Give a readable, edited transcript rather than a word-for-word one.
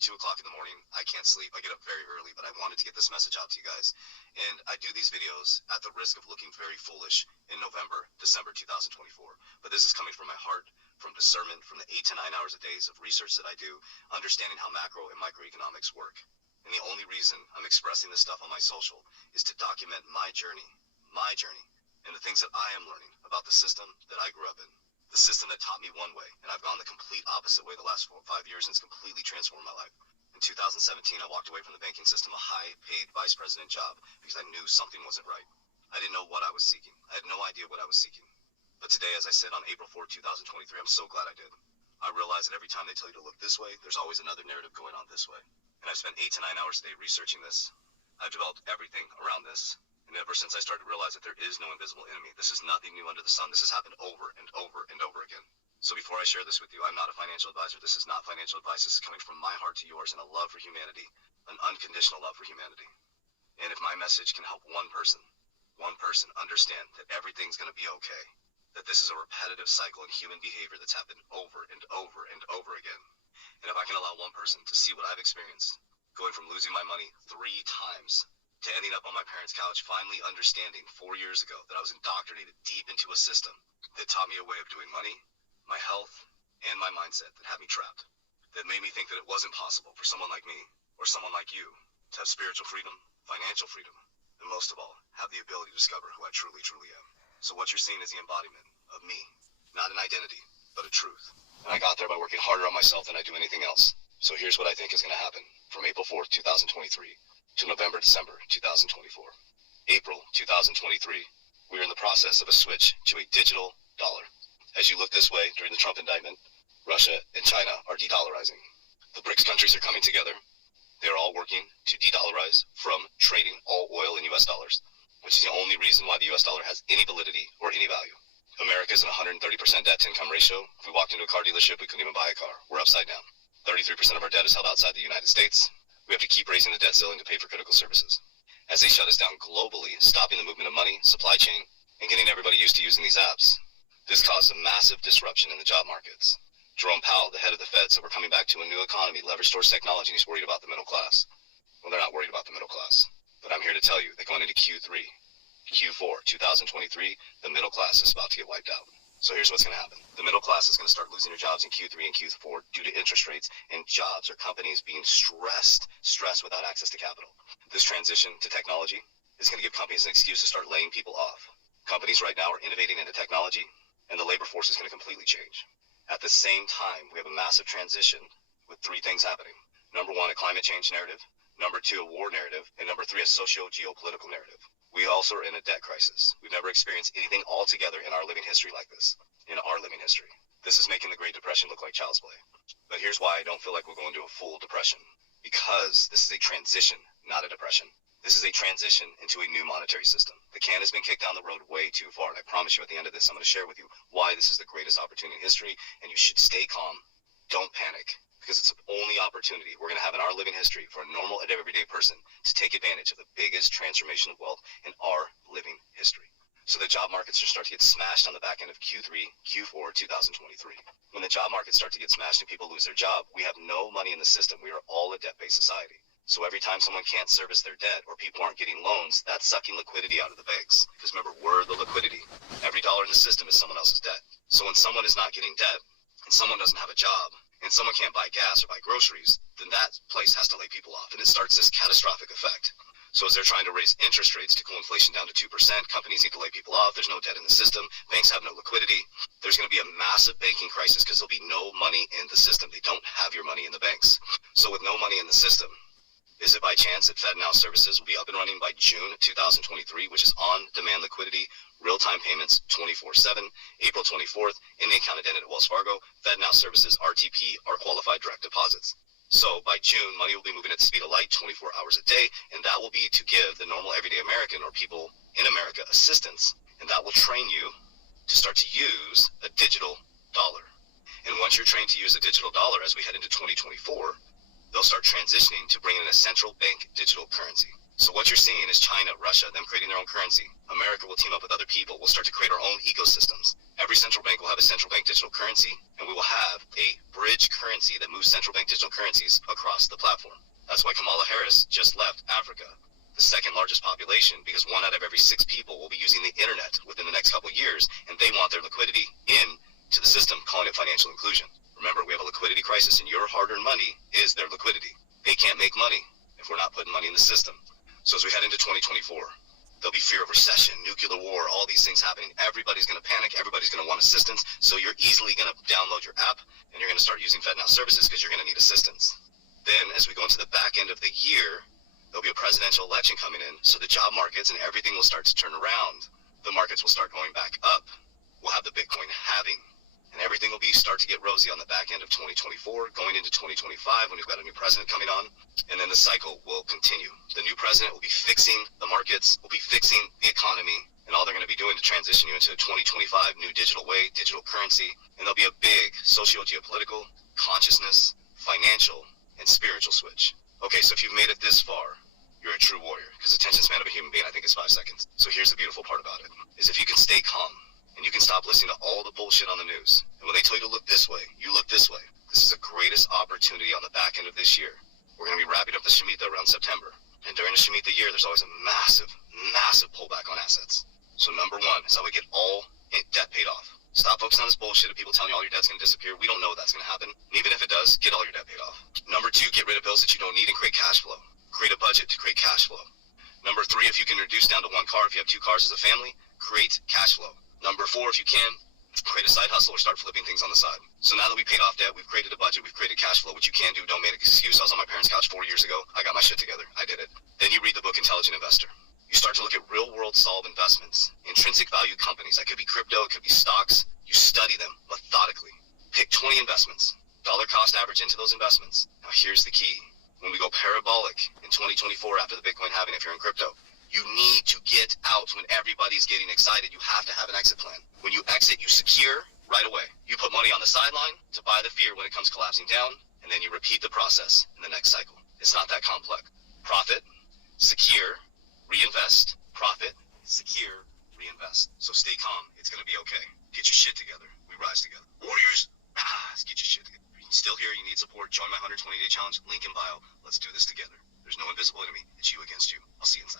2 o'clock in the morning. I can't sleep. I get up very early, but I wanted to get this message out to you guys. And I do these videos at the risk of looking very foolish in November, December 2024. But this is coming from my heart, from discernment, from the 8 to 9 hours a day of research that I do, understanding how macro and microeconomics work. And the only reason I'm expressing this stuff on my social is to document my journey, and the things that I am learning about the system that I grew up in. The system that taught me one way, and I've gone the complete opposite way the last 4 or 5 years, and it's completely transformed my life. In 2017, I walked away from the banking system, a high-paid vice president job, because I knew something wasn't right. I didn't know what I was seeking. I had no idea what I was seeking. But today, as I said on April 4, 2023, I'm so glad I did. I realize that every time they tell you to look this way, there's always another narrative going on this way. And I've spent 8 to 9 hours a day researching this. I've developed everything around this. And ever since I started to realize that there is no invisible enemy, this is nothing new under the sun. This has happened over and over and over again. So before I share this with you, I'm not a financial advisor. This is not financial advice. This is coming from my heart to yours and a love for humanity, an unconditional love for humanity. And if my message can help one person understand that everything's going to be okay, that this is a repetitive cycle in human behavior that's happened over and over and over again. And if I can allow one person to see what I've experienced, going from losing my money 3 times to ending up on my parents' couch, finally understanding 4 years ago that I was indoctrinated deep into a system that taught me a way of doing money, my health, and my mindset that had me trapped, that made me think that it wasn't possible for someone like me or someone like you to have spiritual freedom, financial freedom, and most of all, have the ability to discover who I truly, truly am. So what you're seeing is the embodiment of me, not an identity, but a truth. And I got there by working harder on myself than I do anything else. So here's what I think is going to happen from April 4th, 2023 to November, December 2024. April 2023, we are in the process of a switch to a digital dollar. As you look this way during the Trump indictment, Russia and China are de-dollarizing. The BRICS countries are coming together. They're all working to de-dollarize from trading all oil in US dollars, which is the only reason why the US dollar has any validity or any value. America is an 130% debt-to-income ratio. If we walked into a car dealership, we couldn't even buy a car. We're upside down. 33% of our debt is held outside the United States. We have to keep raising the debt ceiling to pay for critical services. As they shut us down globally, stopping the movement of money, supply chain, and getting everybody used to using these apps, this caused a massive disruption in the job markets. Jerome Powell, the head of the Fed, said we're coming back to a new economy leveraged towards technology, and he's worried about the middle class. Well, they're not worried about the middle class. But I'm here to tell you that going into Q4, 2023, the middle class is about to get wiped out. So here's what's going to happen. The middle class is going to start losing their jobs in Q3 and Q4 due to interest rates and jobs or companies being stressed without access to capital. This transition to technology is going to give companies an excuse to start laying people off. Companies right now are innovating into technology, and the labor force is going to completely change. At the same time, we have a massive transition with 3 things happening. Number 1, a climate change narrative. Number 2, a war narrative. And number 3, a socio-geopolitical narrative. We also are in a debt crisis. We've never experienced anything altogether in our living history like this. This is making the Great Depression look like child's play. But here's why I don't feel like we're going to a full depression. Because this is a transition, not a depression. This is a transition into a new monetary system. The can has been kicked down the road way too far, and I promise you at the end of this, I'm going to share with you why this is the greatest opportunity in history, and you should stay calm. Don't panic, because it's the only opportunity we're going to have in our living history for a normal and everyday person to take advantage of the biggest transformation of wealth in our living history. So the job markets will start to get smashed on the back end of Q3, Q4, 2023. When the job markets start to get smashed and people lose their job, we have no money in the system. We are all a debt-based society. So every time someone can't service their debt or people aren't getting loans, that's sucking liquidity out of the banks. Because remember, we're the liquidity. Every dollar in the system is someone else's debt. So when someone is not getting debt, and someone doesn't have a job, and someone can't buy gas or buy groceries, then that place has to lay people off, and it starts this catastrophic effect. So as they're trying to raise interest rates to cool inflation down to 2%, companies need to lay people off, there's no debt in the system, banks have no liquidity, there's going to be a massive banking crisis because there'll be no money in the system. They don't have your money in the banks. So with no money in the system, is it by chance that FedNow services will be up and running by June 2023, which is on-demand liquidity, real-time payments 24/7, April 24th, in the account identity at Wells Fargo, FedNow services, RTP, are qualified direct deposits. So by June, money will be moving at the speed of light 24 hours a day, and that will be to give the normal everyday American or people in America assistance, and that will train you to start to use a digital dollar. And once you're trained to use a digital dollar as we head into 2024, they'll start transitioning to bring in a central bank digital currency. So what you're seeing is China, Russia, them creating their own currency. America will team up with other people. We'll start to create our own ecosystems. Every central bank will have a central bank digital currency, and we will have a bridge currency that moves central bank digital currencies across the platform. That's why Kamala Harris just left Africa, the second largest population, because 1 out of every 6 people will be using the internet within the next couple of years, and they want their liquidity in to the system, calling it financial inclusion. Remember, we have a liquidity crisis, and your hard-earned money is their liquidity. They can't make money if we're not putting money in the system. So as we head into 2024, there'll be fear of recession, nuclear war, all these things happening. Everybody's going to panic. Everybody's going to want assistance. So you're easily going to download your app, and you're going to start using FedNow services because you're going to need assistance. Then, as we go into the back end of the year, there'll be a presidential election coming in, so the job markets and everything will start to turn around. The markets will start going back up. We'll have the Bitcoin halving, and everything will start to get rosy on the back end of 2024, going into 2025 when we've got a new president coming on, and then the cycle will continue. The new president will be fixing the markets, will be fixing the economy, and all they're going to be doing to transition you into a 2025 new digital way, digital currency, and there'll be a big socio-geopolitical, consciousness, financial, and spiritual switch. Okay, so if you've made it this far, you're a true warrior, because attention span of a human being, I think, is 5 seconds. So here's the beautiful part about it, is if you can stay calm, and you can stop listening to all the bullshit on the news, and when they tell you to look this way, you look this way. This is the greatest opportunity on the back end of this year. We're going to be wrapping up the Shemitah around September, and during the Shemitah year, there's always a massive, massive pullback on assets. So number one is how we get all debt paid off. Stop focusing on this bullshit of people telling you all your debt's going to disappear. We don't know that's going to happen. And even if it does, get all your debt paid off. Number two, get rid of bills that you don't need and create cash flow. Create a budget to create cash flow. Number three, if you can reduce down to 1 car, if you have 2 cars as a family, create cash flow. Number 4, if you can, create a side hustle or start flipping things on the side. So now that we paid off debt, we've created a budget, we've created cash flow, which you can do. Don't make an excuse. I was on my parents' couch 4 years ago. I got my shit together. I did it. Then you read the book Intelligent Investor. You start to look at real-world solve investments, intrinsic value companies. That could be crypto, it could be stocks. You study them methodically. Pick 20 investments, dollar cost average into those investments. Now here's the key. When we go parabolic in 2024 after the Bitcoin halving, if you're in crypto, you need to get out when everybody's getting excited. You have to have an exit plan. When you exit, you secure right away. You put money on the sideline to buy the fear when it comes collapsing down, and then you repeat the process in the next cycle. It's not that complex. Profit, secure, reinvest, profit, secure, reinvest. So stay calm. It's going to be okay. Get your shit together. We rise together. Warriors, let's get your shit together. You're still here, you need support, join my 120-day challenge, link in bio. Let's do this together. There's no invisible enemy. It's you against you. I'll see you inside.